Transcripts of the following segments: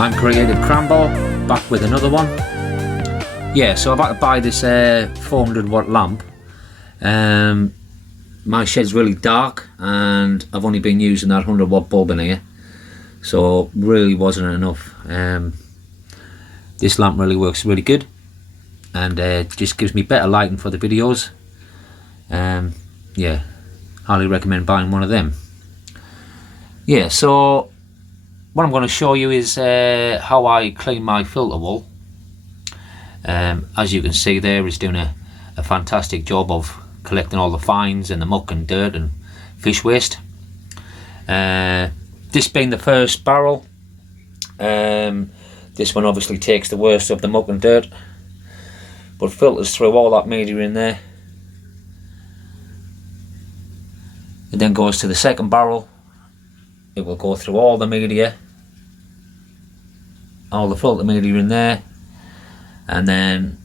I'm Creativecrambo, back with another one. Yeah, so I've had to buy this 400 watt lamp. My shed's really dark and I've only been using that 100 watt bulb in here, so really wasn't enough. This lamp really works really good and just gives me better lighting for the videos. Yeah, highly recommend buying one of them. Yeah, so what I'm going to show you is how I clean my filter wool. As you can see there, it's doing a fantastic job of collecting all the fines and the muck and dirt and fish waste. This being the first barrel, this one obviously takes the worst of the muck and dirt, but filters through all that media in there. It then goes to the second barrel. It will go through all the media, all the filter media in there, and then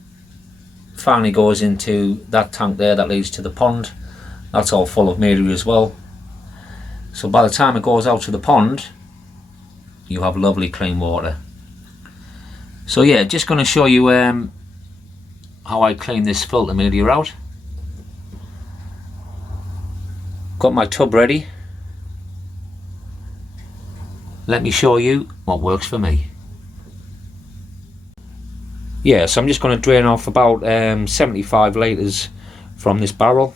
finally goes into that tank there that leads to the pond. That's all full of media as well. So by the time it goes out to the pond, you have lovely clean water. So yeah, just going to show you how I clean this filter media out. Got my tub ready. Let me show you what works for me. Yeah, so I'm just going to drain off about 75 litres from this barrel.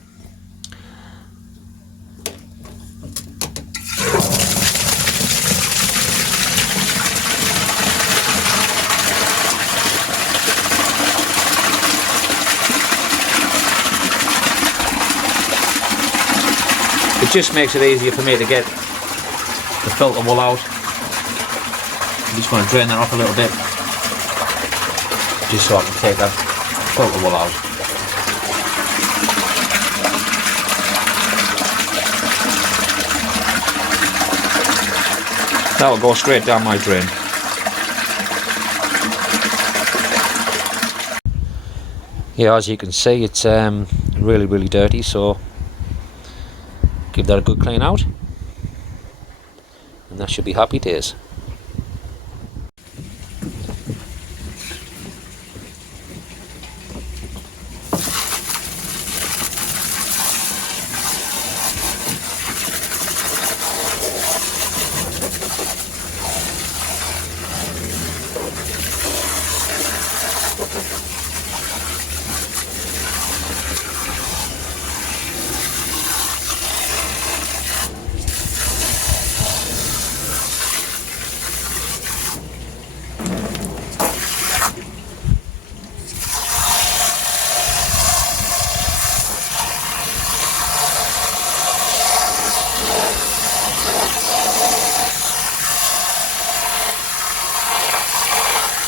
It just makes it easier for me to get the filter wool out. I'm just going to drain that off a little bit, just so I can take that filter wool out. That will go straight down my drain. Yeah, as you can see, it's really dirty, so give that a good clean out and that should be happy days.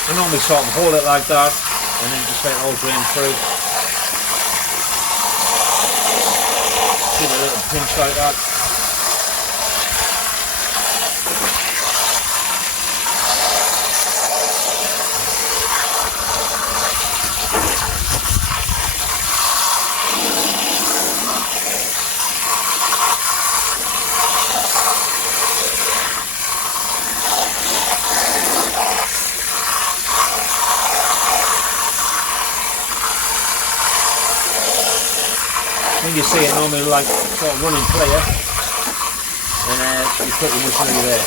I normally sort of hold it like that and then just let it all drain through. Give it a little pinch like that. When you see it normally like sort of running clear, and you're pretty much nearly there.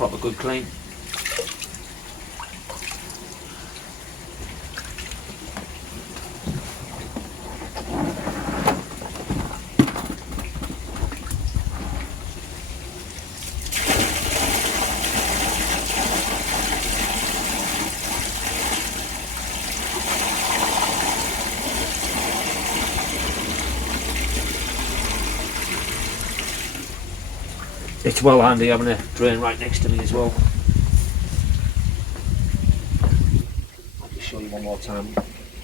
proper good clean. It's well handy having a drain right next to me as well. I'll just show you one more time.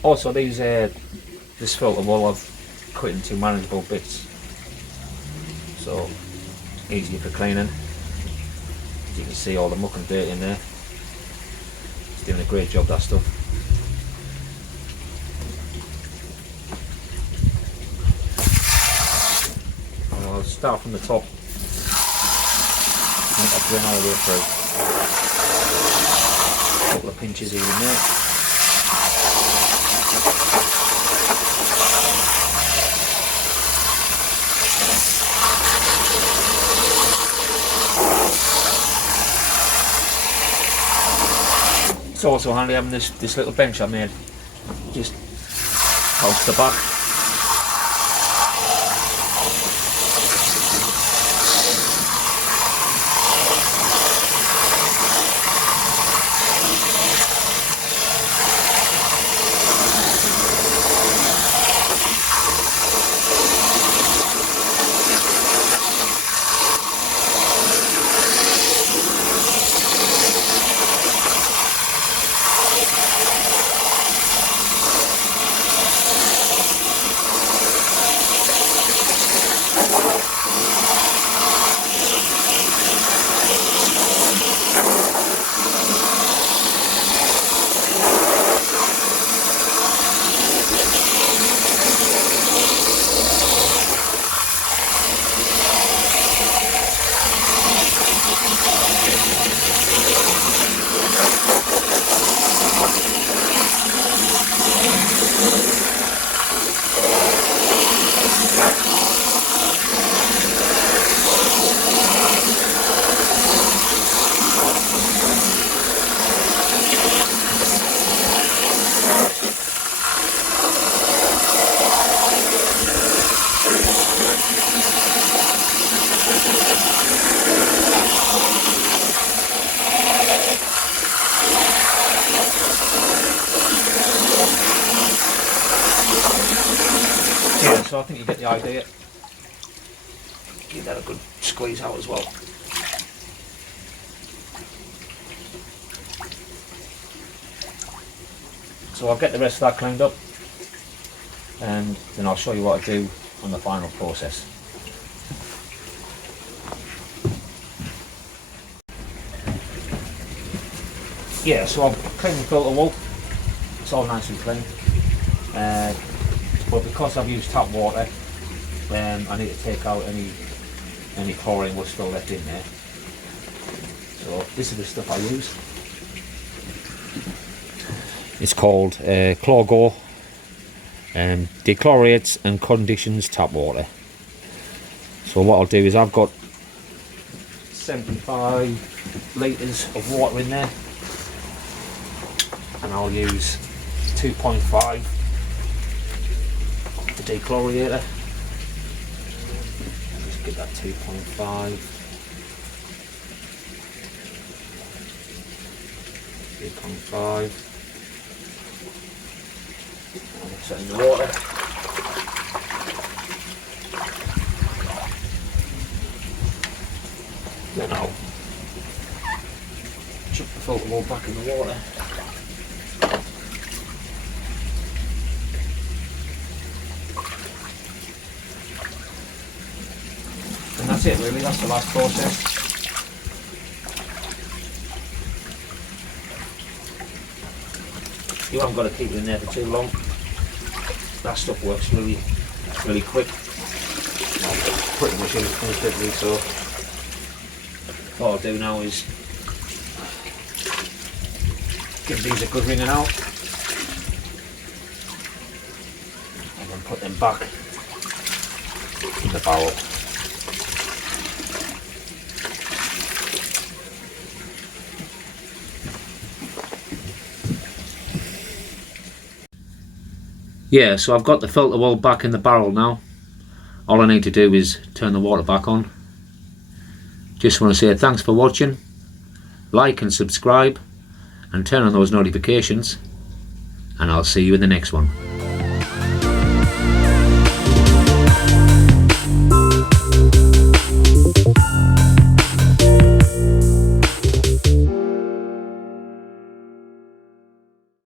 Also, these this filter wall I've cut into manageable bits, so easy for cleaning. As you can see, all the muck and dirt in there. It's doing a great job, that stuff. I'll start from the top. I'll drain all the way through. A couple of pinches here and there. It's also handy having this little bench I made just out the back. Yeah, so I think you get the idea. Give that a good squeeze out as well. So I'll get the rest of that cleaned up and then I'll show you what I do on the final process. Yeah, so I'll clean the filter wall. It's all nice and clean. But because I've used tap water, I need to take out any chlorine was still left in there. So this is the stuff I use. It's called Chlorgo Dechlorates and Conditions Tap Water. So what I'll do is I've got 75 litres of water in there, and I'll use 2.5 of the dechloriator. Just get that 2.5. 3.5. I'll mix that in the water. Then I'll chuck the filter wall back in the water. And that's it really, that's the last process. You haven't got to keep it in there for too long. That stuff works really quick. Pretty much instantly, so what I'll do now is give these a good wringing out and then put them back in the barrel. Yeah, so I've got the filter well back in the barrel now. All I need to do is turn the water back on. Just want to say thanks for watching. Like and subscribe and turn on those notifications, and I'll see you in the next one.